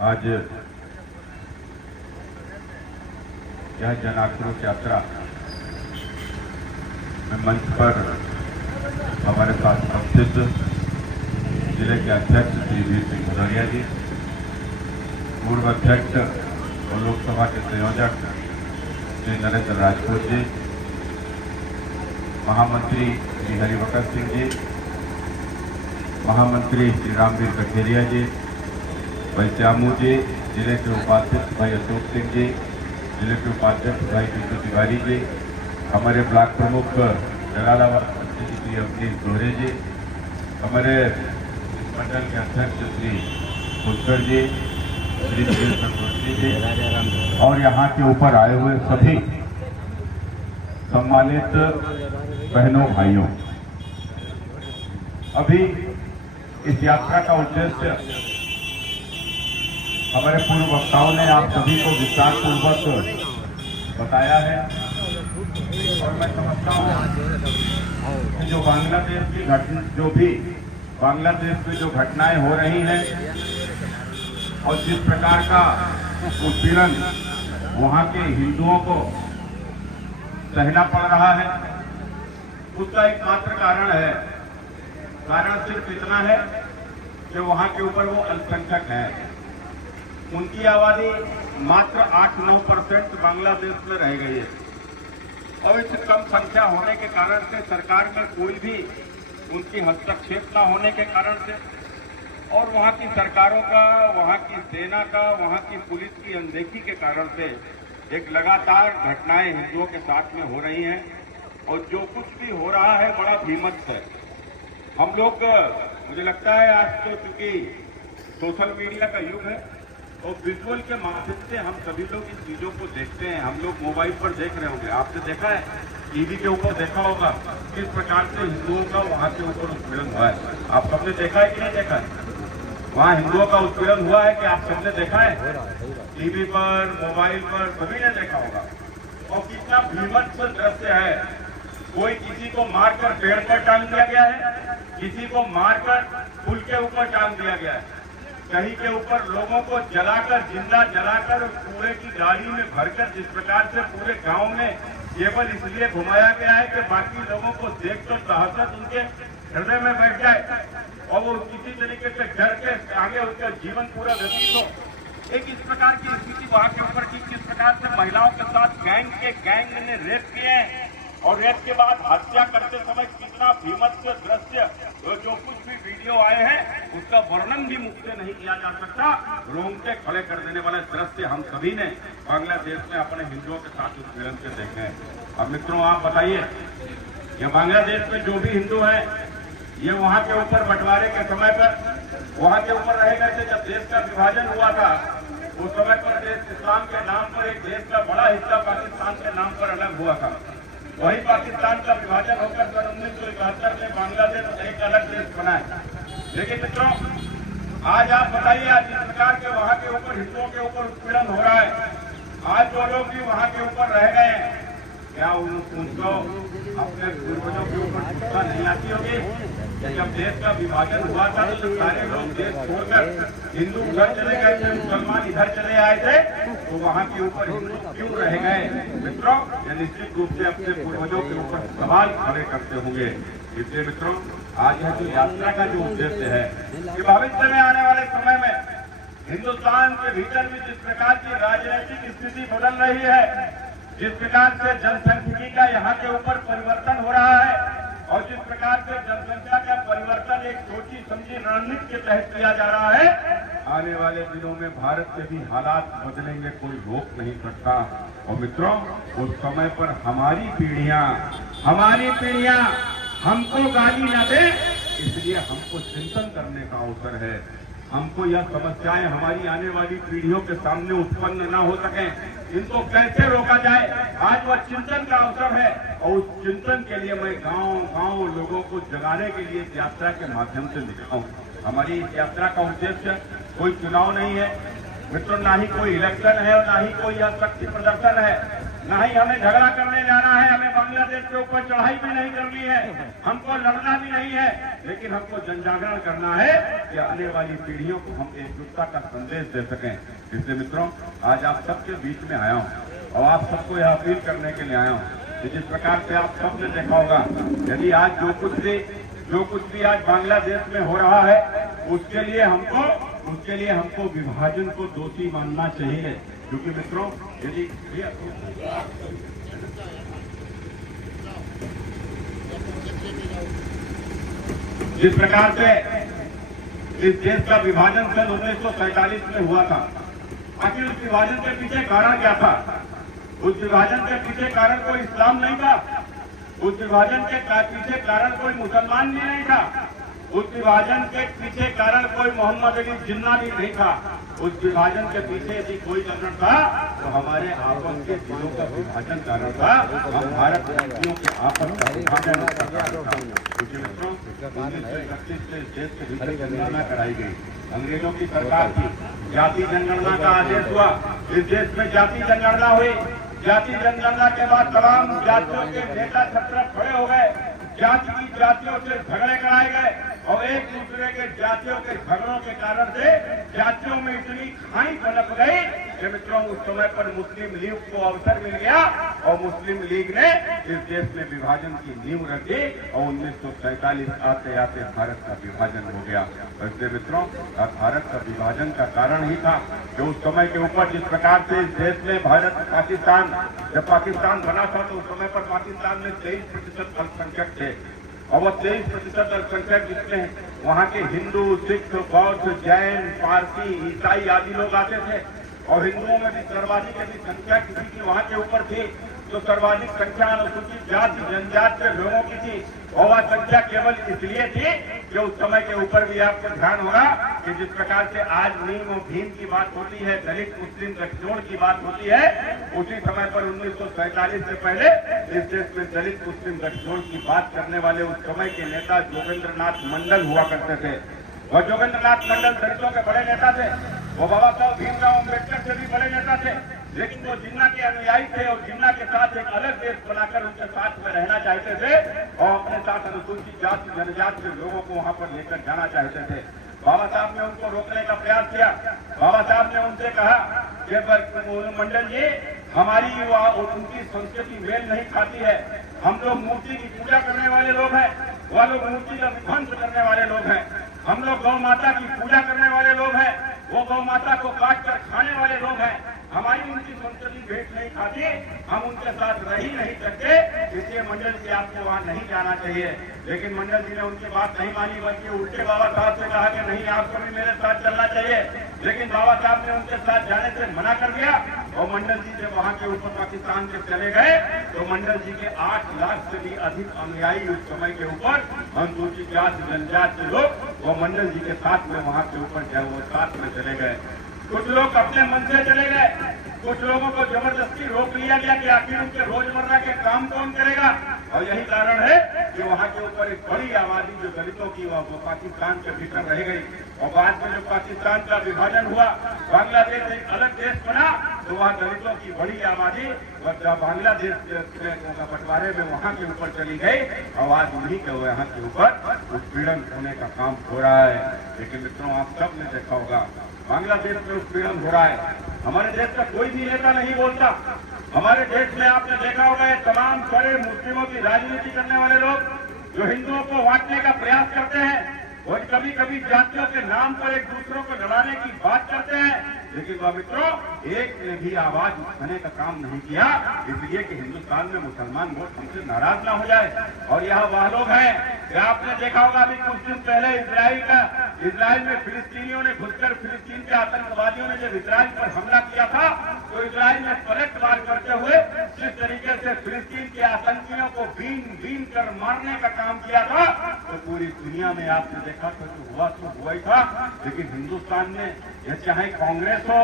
आज यह जन आक्रोश यात्रा में मंच पर हमारे साथ उपस्थित जिले के अध्यक्ष श्री वीर सिंह भदौरिया जी, पूर्व अध्यक्ष और लोकसभा के संयोजक श्री नरेंद्र राजपूत जी, महामंत्री श्री हरिवकर सिंह जी, महामंत्री श्री रामवीर कठेरिया जी, भाई श्यामू जी, जिले के उपाध्यक्ष भाई अशोक सिंह जी, जिले के उपाध्यक्ष भाई विष्णु तिवारी जी, हमारे ब्लॉक प्रमुख जलालाबाद श्री अवनीश दोहरे जी, हमारे मंडल के अध्यक्ष श्री पुष्कर जी, श्री संतोषी जी और यहाँ के ऊपर आए हुए सभी सम्मानित बहनों भाइयों, अभी इस यात्रा का उद्देश्य हमारे पूर्व वक्ताओं ने आप सभी को विस्तार पूर्वक बताया है और मैं समझता हूँ कि जो बांग्लादेश में जो घटनाएं हो रही हैं और जिस प्रकार का उत्पीड़न वहाँ के हिंदुओं को सहना पड़ रहा है, उसका एकमात्र कारण है, कारण सिर्फ इतना है कि वहाँ के ऊपर वो अल्पसंख्यक हैं। उनकी आबादी मात्र 8-9% बांग्लादेश में रह गई है और इस कम संख्या होने के कारण से सरकार में कोई भी उनकी हस्तक्षेप न होने के कारण से और वहाँ की सरकारों का, वहाँ की सेना का, वहाँ की पुलिस की अनदेखी के कारण से एक लगातार घटनाएं हिंदुओं के साथ में हो रही हैं और जो कुछ भी हो रहा है बड़ा भीमत्व है। हम लोग, मुझे लगता है आज तो चूंकि सोशल मीडिया का युग है और विजुअल के माध्यम से हम सभी लोग इन चीजों को देखते हैं। हम लोग मोबाइल पर देख रहे होंगे, आपने देखा है, टीवी के ऊपर देखा होगा किस प्रकार से हिंदुओं का वहाँ के ऊपर उत्पीड़न हुआ है। आप सबने देखा है कि नहीं देखा है? वहाँ हिंदुओं का उत्पीड़न हुआ है कि आप सबने देखा है? टीवी पर, मोबाइल पर सभी ने देखा होगा। और कितना भीभत्स दृश्य है। कोई किसी को मारकर पेड़ पर टांग दिया गया है, किसी को मारकर पुल के ऊपर टांग दिया गया है, कहीं के ऊपर लोगों को जलाकर, जिंदा जलाकर कूड़े की गाड़ी में भरकर जिस प्रकार से पूरे गांव में केवल इसलिए घुमाया गया है कि बाकी लोगों को देखकर दहशत उनके हृदय में बैठ जाए और वो किसी तरीके से डर के आगे उनका जीवन पूरा व्यतीत हो। एक इस प्रकार की स्थिति वहां के ऊपर की, किस प्रकार से महिलाओं के साथ गैंग ने रेप किए हैं और रेप के बाद हत्या करते समय कितना भीमत्व दृश्य, जो कुछ भी वीडियो आए हैं उसका वर्णन भी मुख से नहीं किया जा सकता। रोंगटे खड़े कर देने वाले दृश्य हम सभी ने बांग्लादेश में अपने हिंदुओं के साथ उत्पीड़न से देखे हैं। अब मित्रों आप बताइए, ये बांग्लादेश में जो भी हिंदू हैं, ये वहाँ के ऊपर बंटवारे के समय पर वहाँ के ऊपर रह गए थे। जब देश का विभाजन हुआ था उस समय पर देश इस्लाम के नाम पर एक देश का बड़ा हिस्सा पाकिस्तान के नाम पर अलग हुआ था। वही पाकिस्तान का विभाजन होकर सन 1971 में बांग्लादेश एक अलग देश बना है। लेकिन मित्रों आज आप बताइए, आज जिस प्रकार के वहाँ के ऊपर हिंदुओं के ऊपर उत्पीड़न हो रहा है, आज जो लोग भी वहाँ के ऊपर रह गए हैं, क्या उनको अपने पूर्वजों के ऊपर चिंता नहीं आती होगी? जब देश का विभाजन हुआ था तो सारे लोग देश छोड़कर हिंदू उधर चले गए थे, मुसलमान इधर चले आए थे, तो वहाँ के ऊपर हिंदू क्यों रह गए? मित्रों ये निश्चित रूप से अपने पूर्वजों के ऊपर सवाल खड़े करते होंगे। इसलिए मित्रों आज यह जो यात्रा का जो उद्देश्य है कि भविष्य में आने वाले समय में हिंदुस्तान के भीतर भी जिस प्रकार की राजनीतिक स्थिति बदल रही है, जिस प्रकार से जनसंख्या का यहाँ के ऊपर परिवर्तन हो रहा है और जिस प्रकार से जनसंख्या का परिवर्तन एक सोची समझी रणनीति के तहत किया जा रहा है, आने वाले दिनों में भारत के भी हालात बदलेंगे, कोई रोक नहीं सकता। और मित्रों उस समय पर हमारी पीढ़ियां हमको गाली न दे, इसलिए हमको चिंतन करने का अवसर है। हमको यह समस्याएं हमारी आने वाली पीढ़ियों के सामने उत्पन्न न हो सके, इनको कैसे रोका जाए, आज वह चिंतन का अवसर है। और उस चिंतन के लिए मैं गांव लोगों को जगाने के लिए इस यात्रा के माध्यम से निकला हूँ। हमारी इस यात्रा का उद्देश्य कोई चुनाव नहीं है मित्रों, ना ही कोई इलेक्शन है और ना ही कोई यह शक्ति प्रदर्शन है। ना ही हमें झगड़ा करने जाना है, हमें बांग्लादेश के ऊपर चढ़ाई भी नहीं करनी है, हमको लड़ना भी नहीं है, लेकिन हमको जन जागरण करना है कि आने वाली पीढ़ियों को हम एकजुटता का संदेश दे सकें। इसलिए मित्रों, आज आप सबके बीच में आया हूँ और आप सबको यह अपील करने के लिए आया हूँ कि जिस प्रकार से आप सबने देखा होगा, यदि आज जो कुछ भी आज बांग्लादेश में हो रहा है, उसके लिए हमको विभाजन को दोषी मानना चाहिए। क्योंकि मित्रों, यदि जिस प्रकार से इस देश का विभाजन सन 1947 में हुआ था, आखिर उस विभाजन के पीछे कारण क्या था? उस विभाजन के पीछे कारण कोई इस्लाम नहीं था, उस विभाजन के पीछे कारण कोई मुसलमान भी नहीं था, उस विभाजन के पीछे कारण कोई मोहम्मद अली जिन्ना भी नहीं था। उस विभाजन के पीछे यदि कोई कारण था तो हमारे आपस के दिलों का विभाजन कारण था, हम भारतवासियों के आपस का विभाजन कारण था। क्योंकि मित्रों, 1931 से देश के भीतर जनगणना कराई गई, अंग्रेजों की सरकार थी, जाति जनगणना का आदेश हुआ, इस देश में जाति जनगणना हुई। जाति जनगणना के बाद तमाम जातियों के नेता छत्र खड़े हो गए, जातियों से झगड़े कराए गए और एक दूसरे के जातियों के झगड़ों के कारण से जातियों में इतनी खाई पनप गई कि मित्रों, उस समय पर मुस्लिम लीग को अवसर मिल गया और मुस्लिम लीग ने इस देश में विभाजन की नींव रखी और 1947 आते आते भारत का विभाजन हो गया। इसलिए मित्रों, भारत का विभाजन का कारण ही था कि उस समय के ऊपर जिस प्रकार से इस देश में जब पाकिस्तान बना था तो उस समय पर पाकिस्तान में 23% अल्पसंख्यक थे और वो 23% अल्पसंख्यक जिसमें वहाँ के हिंदू, सिख, बौद्ध, जैन, पारसी, ईसाई आदि लोग आते थे और हिंदुओं में भी सर्वाधिक यदि संख्या किसी की वहाँ के ऊपर थी तो सर्वाधिक संख्या अनुसूचित जाति जनजाति के लोगों की थी और वह संख्या केवल इसलिए थी कि उस समय के ऊपर भी आपको ध्यान होगा कि जिस प्रकार से आज नीम और भीम की बात होती है, दलित मुस्लिम गठजोड़ की बात होती है, उसी समय पर 1947 से पहले इस देश में दलित मुस्लिम गठजोड़ की बात करने वाले उस समय के नेता जोगेंद्र नाथ मंडल हुआ करते थे। वह जोगेंद्र नाथ मंडल दलितों के बड़े नेता थे, वो बाबा साहब भीमराव अम्बेडकर से भी बड़े नेता थे, लेकिन वो जिन्ना के अनुयायी थे और जिन्ना के साथ एक अलग देश बनाकर उनके साथ में रहना चाहते थे और अपने साथ अनुसूचित जाति जनजाति के लोगों को वहां पर लेकर जाना चाहते थे। बाबा साहब ने उनको रोकने का प्रयास किया। बाबा साहब ने उनसे कहा कि मंडल जी, हमारी उनकी संस्कृति मेल नहीं खाती है, हम लोग मूर्ति की पूजा करने वाले लोग हैं, वह लोग मूर्ति का विध्वंस करने वाले लोग हैं, हम लोग गौ माता की पूजा करने वाले लोग हैं, वो गौ माता को काट कर खाने वाले लोग हैं, हमारी उनकी संस्कृति भेंट नहीं खाती, हम उनके साथ रह ही नहीं सकते, इसलिए मंडल जी आपको वहां नहीं जाना चाहिए। लेकिन मंडल जी ने उनकी बात नहीं मानी, बल्कि उल्टे बाबा साहब से कहा कि नहीं, आपको भी मेरे साथ चलना चाहिए। लेकिन बाबा साहब ने उनके साथ जाने से मना कर दिया और मंडल जी जब वहां के ऊपर पाकिस्तान के चले गए तो मंडल जी के 8 लाख से भी अधिक अनुयायी उस समय के ऊपर अनुसूचित जाति जनजाति के लोग वो मंडल जी के साथ में वहां के ऊपर जब वो साथ में चले गए। कुछ लोग अपने मन से चले गए, कुछ लोगों को जबरदस्ती रोक लिया गया कि आखिर उनके रोजमर्रा के काम कौन करेगा, और यही कारण है कि वहां के ऊपर एक बड़ी आबादी जो दलितों की वो पाकिस्तान के भीतर रह गई और बाद में जो पाकिस्तान का विभाजन हुआ, बांग्लादेश एक अलग देश बना, तो वहाँ दलितों की बड़ी आबादी बांग्लादेश के बंटवारे में वहाँ के ऊपर चली गई और आज उन्हीं के यहाँ के ऊपर उत्पीड़न होने का काम हो रहा है। लेकिन मित्रों, आप सब ने देखा होगा बांग्लादेश में उत्पीड़न हो रहा है, हमारे देश का कोई भी नेता नहीं बोलता। हमारे देश में आपने देखा होगा ये तमाम सारे मुस्लिमों की राजनीति करने वाले लोग जो हिंदुओं को बांटने का प्रयास करते हैं और कभी कभी जातियों के नाम पर एक दूसरों को लड़ाने की बात करते हैं, लेकिन वह मित्रों एक ने भी आवाज उठाने का काम नहीं किया, इसलिए कि हिंदुस्तान में मुसलमान वोट हमसे नाराज ना हो जाए। और यह वह लोग हैं कि आपने देखा होगा अभी कुछ दिन पहले इजराइल में फिलिस्तीनियों ने घुसकर फिलिस्तीन के आतंकवादियों ने जब इजराइल पर हमला किया था तो इजराइल ने पलटवार करते हुए जिस तरीके से फिलिस्तीन के आतंकियों को बीन कर मारने का काम किया था, तो पूरी दुनिया में आपने देखा तो हुआ ही था। लेकिन हिंदुस्तान में यह चाहे कांग्रेस हो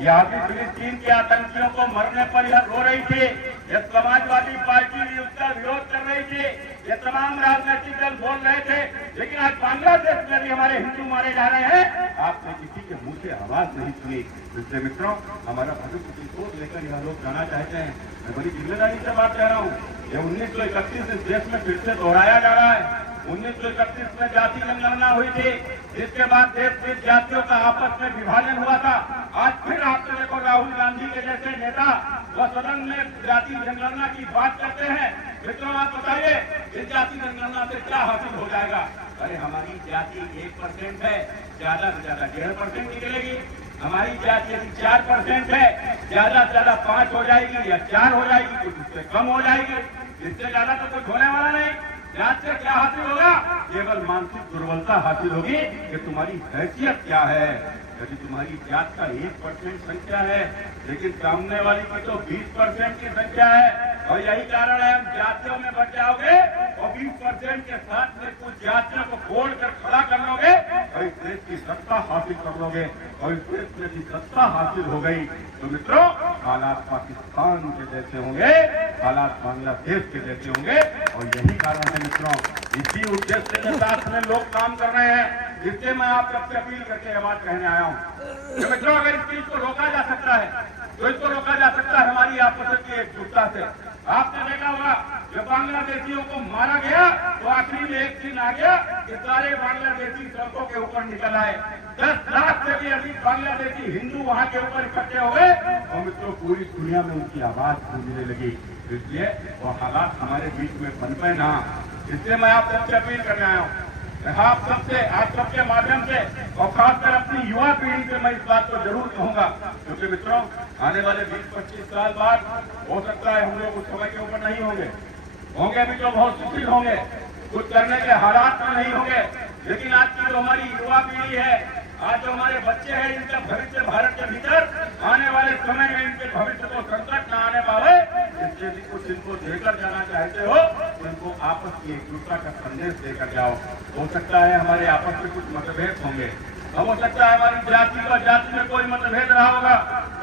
यहाँ भी फिलिस्तीन के आतंकियों को मरने पर यह रो रही थी, यह समाजवादी पार्टी भी उसका विरोध कर रही थी, ये तमाम राजनीतिक दल बोल रहे थे, लेकिन आज बांग्लादेश में भी हमारे हिंदू मारे जा रहे हैं, आपने किसी के मुंह से आवाज नहीं सुनी। इसलिए मित्रों, हमारा भविष्य सोच लेकर यह लोग जाना चाहते हैं। मैं बड़ी जिम्मेदारी से बात कह रहा हूँ। ये 1931 इस देश में फिर से दोहराया जा रहा है। 1931 में जाति जनगणना हुई थी, जिसके बाद देश की जातियों का आपस में विभाजन हुआ था। आज फिर आपने देखो राहुल गांधी के जैसे नेता वह सदन में जाति जनगणना की बात करते हैं। मित्रों, आप बताइए इस जाति जनगणना से क्या हासिल हो जाएगा? अरे हमारी जाति 1% है, ज्यादा से ज्यादा 1.5% निकलेगी। हमारी जाति यदि 4% है, ज्यादा से ज्यादा 5 हो जाएगी या 4 हो जाएगी, कुछ उससे कम हो जाएगी। इससे ज्यादा तो कुछ होने वाला नहीं। जात से क्या हासिल होगा? केवल मानसिक दुर्बलता हासिल होगी कि तुम्हारी हैसियत क्या है। यदि तुम्हारी जात का 1% संख्या है, लेकिन सामने वाली की तो 20% की संख्या है, और यही कारण है हम जातियों में बच जाओगे और 20% के साथ में कुछ जातियों को खोल कर खड़ा कर लोगे और इस देश की सत्ता हासिल कर लोगे। और इस देश में यदि सत्ता हासिल हो गई तो मित्रों, हालात पाकिस्तान के जैसे होंगे, हालात बांग्लादेश के जैसे होंगे। और यही कारण है मित्रों, इसी उद्देश्य के साथ में लोग काम कर रहे हैं, जिससे मैं आप सबसे अपील करके ये बात कहने आया हूँ। तो मित्रों, अगर इस चीज को रोका जा सकता है तो इसको रोका जा सकता है हमारी आपस की एकजुटता से। आपने देखा होगा जब बांग्लादेशियों को मारा गया तो आखिरी में एक दिन आ गया कि सारे बांग्लादेशी सड़कों के ऊपर निकल आए। 10 लाख से भी अधिक बांग्लादेशी हिंदू वहां के ऊपर इकट्ठे हो गए और मित्रों पूरी दुनिया में उनकी आवाज गूंजने लगी। इसलिए वो हालात हमारे बीच में पनपे ना, इसलिए मैं आप सबसे अपील करने आया हूँ। आप सबके माध्यम से और खासकर अपनी युवा पीढ़ी से मैं इस बात को जरूर कहूंगा, क्योंकि मित्रों आने वाले 20-25 साल बाद हो सकता है हम लोग उस समय के ऊपर नहीं होंगे भी तो बहुत सुशील होंगे, कुछ करने के हालात में नहीं होंगे। लेकिन आज की जो हमारी युवा पीढ़ी है, आज जो हमारे बच्चे हैं, इनका भविष्य भारत के भीतर आने वाले समय में इनके भविष्य को संकट न आने पावे, इसलिए भी कुछ इनको देकर जाना चाहते हो तो इनको आपस की एकजुटता का संदेश देकर जाओ। हो सकता है हमारे आपस में कुछ मतभेद होंगे, हो सकता है हमारी जाति का जाति में कोई मतभेद रहा होगा,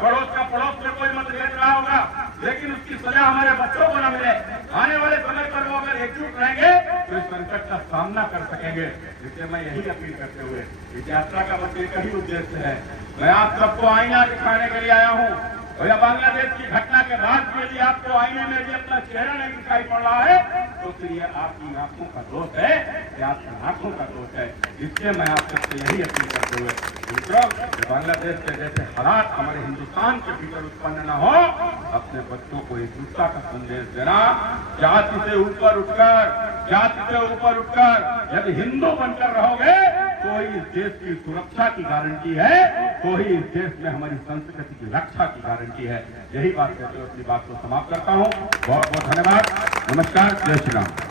पड़ोस का पड़ोस में कोई मतभेद रहा होगा, लेकिन उसकी सजा हमारे बच्चों को न मिले। आने वाले समय पर वो अगर एकजुट रहेंगे तो इस संकट का सामना कर सकेंगे। इसलिए मैं यही अपील करते हुए इस यात्रा का बस एक ही उद्देश्य है, मैं आप सबको आईना दिखाने के लिए आया हूँ। और यह बांग्लादेश की घटना के बाद भी यदि आपको आईने में यदि अपना चेहरा नहीं दिखाई पड़ रहा है तो फिर ये आपकी आंखों का दोष है या आपकी आंखों का दोष है। इसलिए मैं आप सबसे यही अपील करते हुए मित्रों, बांग्लादेश के जैसे हालात हमारे हिंदुस्तान के भीतर उत्पन्न न हो, अपने बच्चों को एकजुटता का संदेश देना, जाति से ऊपर उठकर यदि हिंदू बनकर रहोगे तो ही इस देश की सुरक्षा की गारंटी है, तो ही इस देश में हमारी संस्कृति की रक्षा की गारंटी है। यही बात कहते हुए अपनी बात को समाप्त करता हूँ। बहुत बहुत धन्यवाद। नमस्कार। जय श्री राम।